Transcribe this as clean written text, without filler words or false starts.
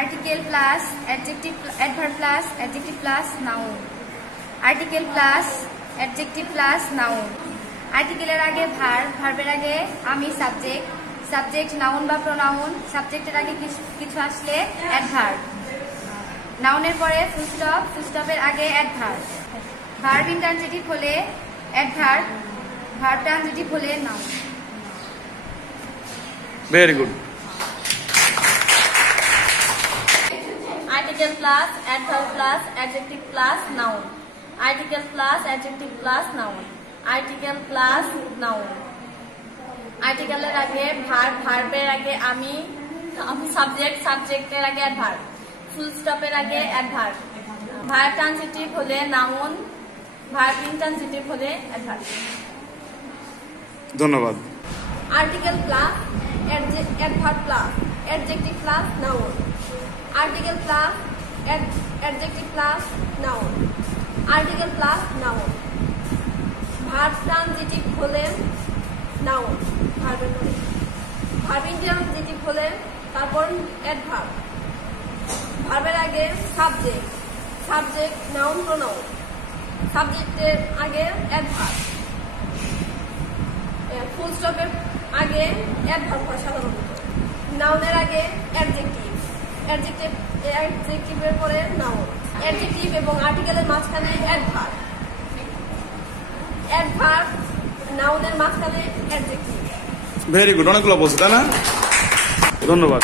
Article plus adjective, adverb plus adjective plus noun. Article plus adjective plus noun. Article এর আগে verb, verb এর আগে আমি subject, subject noun বা pronoun, subject এর আগে কিছু আসলে adverb. Noun এর পরে full stop, full stop এর আগে adverb. Verb intransitive হলে adverb, verb transitive হলে noun. Very good. Article plus adverb plus adjective plus noun. Article plus adjective plus noun. Article plus noun. Article এর আগে verb, verb এর আগে আমি subject, subject এর আগে adverb. Full stop এর আগে adverb. Verb transitive হলে noun, verb intransitive হলে adverb. ধন্যবাদ। Article plus adverb plus adjective plus noun. Article plus adjective plus noun. Article plus noun. Verb transitive হলে noun. Verb intransitive হলে তারপর adverb. Verb এর আগে subject, subject noun pronoun. Subject এর আগে adverb. Full stop এর আগে adverb হয় সাধারণত। Noun এর আগে adjective. Adjective এর পরে noun. Adjective এবং article এর মাঝখানে adverb. Adverb noun এর মাঝখানে adjective. ভেরি গুড, অনেকগুলো বলছো তাই না? ধন্যবাদ।